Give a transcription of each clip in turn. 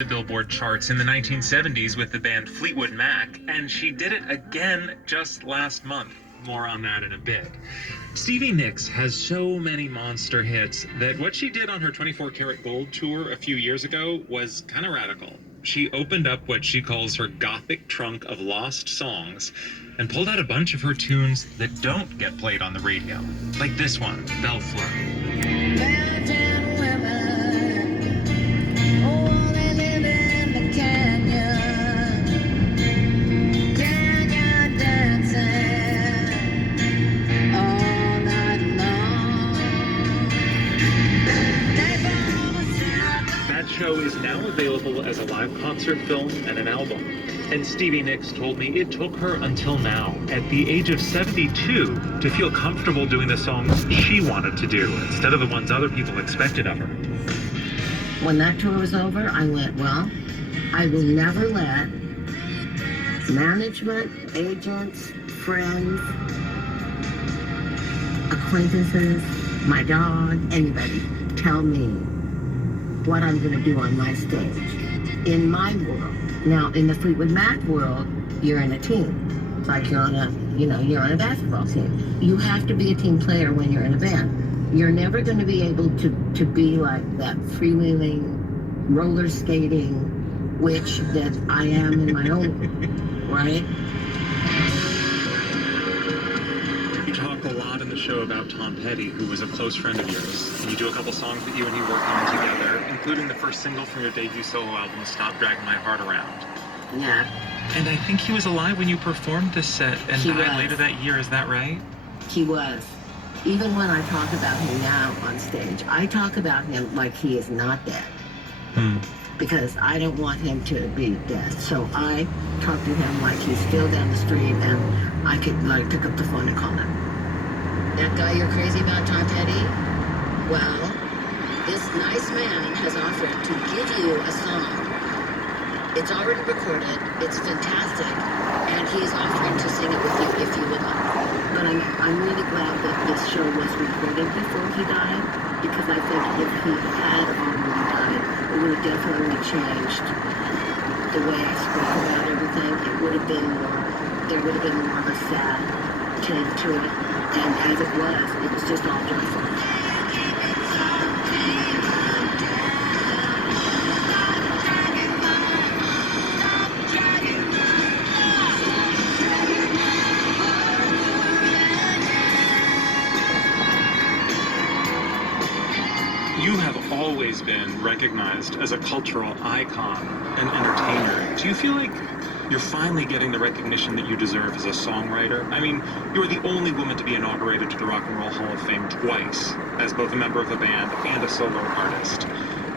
The Billboard charts in the 1970s with the band Fleetwood Mac, and she did it again just last month. More on that in a bit. Stevie Nicks has so many monster hits that what she did on her 24 Karat Gold tour a few years ago was kind of radical. She opened up what she calls her gothic trunk of lost songs and pulled out a bunch of her tunes that don't get played on the radio, like this one, Bellflower. That show is now available as a live concert film and an album. And Stevie Nicks told me it took her until now, at the age of 72, to feel comfortable doing the songs she wanted to do, instead of the ones other people expected of her. When that tour was over, I went, well, I will never let management, agents, friends, acquaintances, my dog, anybody tell me what I'm going to do on my stage. In my world. Now, in the Fleetwood Mac world, you're in a team. Like you're on a basketball team. You have to be a team player when you're in a band. You're never going to be able to be like that freewheeling, roller skating witch that I am in my own world, right? You talk a lot in the show about Tom Petty, who was a close friend of yours. And you do a couple songs that you and he worked on together, including the first single from your debut solo album, Stop Dragging My Heart Around. Yeah. And I think he was alive when you performed this set and died later that year, is that right? He was. Even when I talk about him now on stage, I talk about him like he is not dead. Because I don't want him to be dead. So I talk to him like he's still down the street and I could like pick up the phone and call him. That guy you're crazy about, Tom Petty? Well, this nice man has offered to give you a song. It's already recorded, it's fantastic, and he's offering to sing it with you if you would like. But I'm really glad that this show was recorded before he died, because I think if he had already died, it would have definitely changed the way I spoke about everything. It would have been there would have been more of a sad tint to it. And as it was just all joyful. You have always been recognized as a cultural icon and entertainer. Do you feel like you're finally getting the recognition that you deserve as a songwriter? I mean, you are the only woman to be inaugurated to the Rock and Roll Hall of Fame twice, as both a member of a band and a solo artist.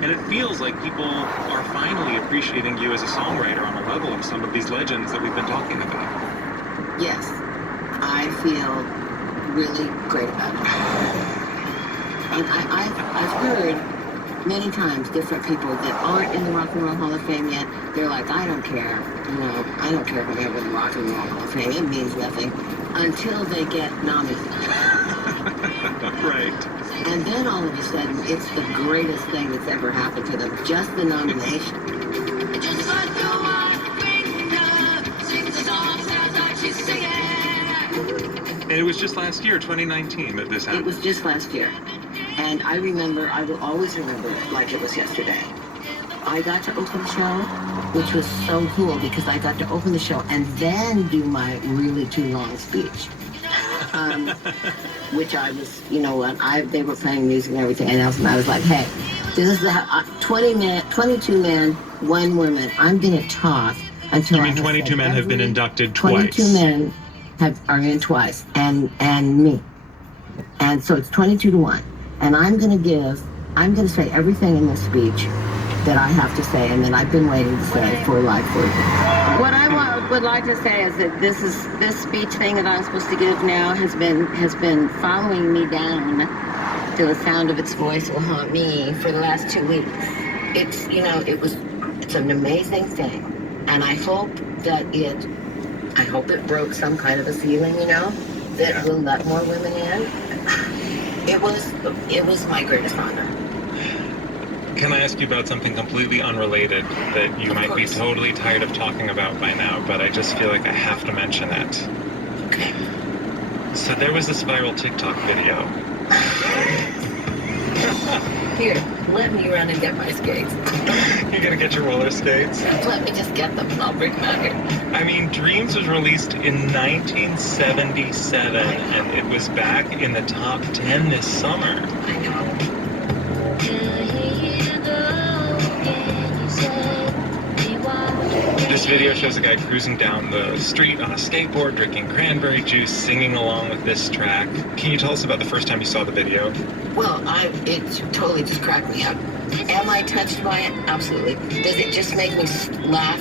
And it feels like people are finally appreciating you as a songwriter on a level of some of these legends that we've been talking about. Yes, I feel really great about it. And I've heard many times different people that aren't in the Rock and Roll Hall of Fame yet, they're like, I don't care, I don't care if I'm ever in the Rock and Roll Hall of Fame, it means nothing, until they get nominated. Right. And then all of a sudden, it's the greatest thing that's ever happened to them, just the nomination. Just like the one sings the song, sounds like she's singing. And it was just last year, 2019, that this happened. It was just last year. And I will always remember it like it was yesterday. I got to open the show, which was so cool because I got to open the show and then do my really too long speech. Which I was, they were playing music and everything else, and I was like, hey, this is the 22 men, 1 woman. I'm going to talk until you mean 22 men have been inducted twice? 22 men are in twice, and me. And so it's 22 to 1. And I'm going to say everything in this speech that I have to say and that I've been waiting to say for like 40 years. What I would like to say is that this speech thing that I'm supposed to give now has been following me down till the sound of its voice will haunt me for the last 2 weeks. It's an amazing thing, and I hope it broke some kind of a ceiling, that will let more women in. It was my greatest honor. Can I ask you about something completely unrelated that you might be course. totally tired of talking about by now, but I just feel like I have to mention it. Okay. So there was this viral TikTok video. Here, let me run and get my skates. You're gonna get your roller skates? Let me just get them and I'll bring them out here. I mean, Dreams was released in 1977, and it was back in the top 10 this summer. I know. This video shows a guy cruising down the street on a skateboard, drinking cranberry juice, singing along with this track. Can you tell us about the first time you saw the video? Well, it totally just cracked me up. Am I touched by it? Absolutely. Does it just make me laugh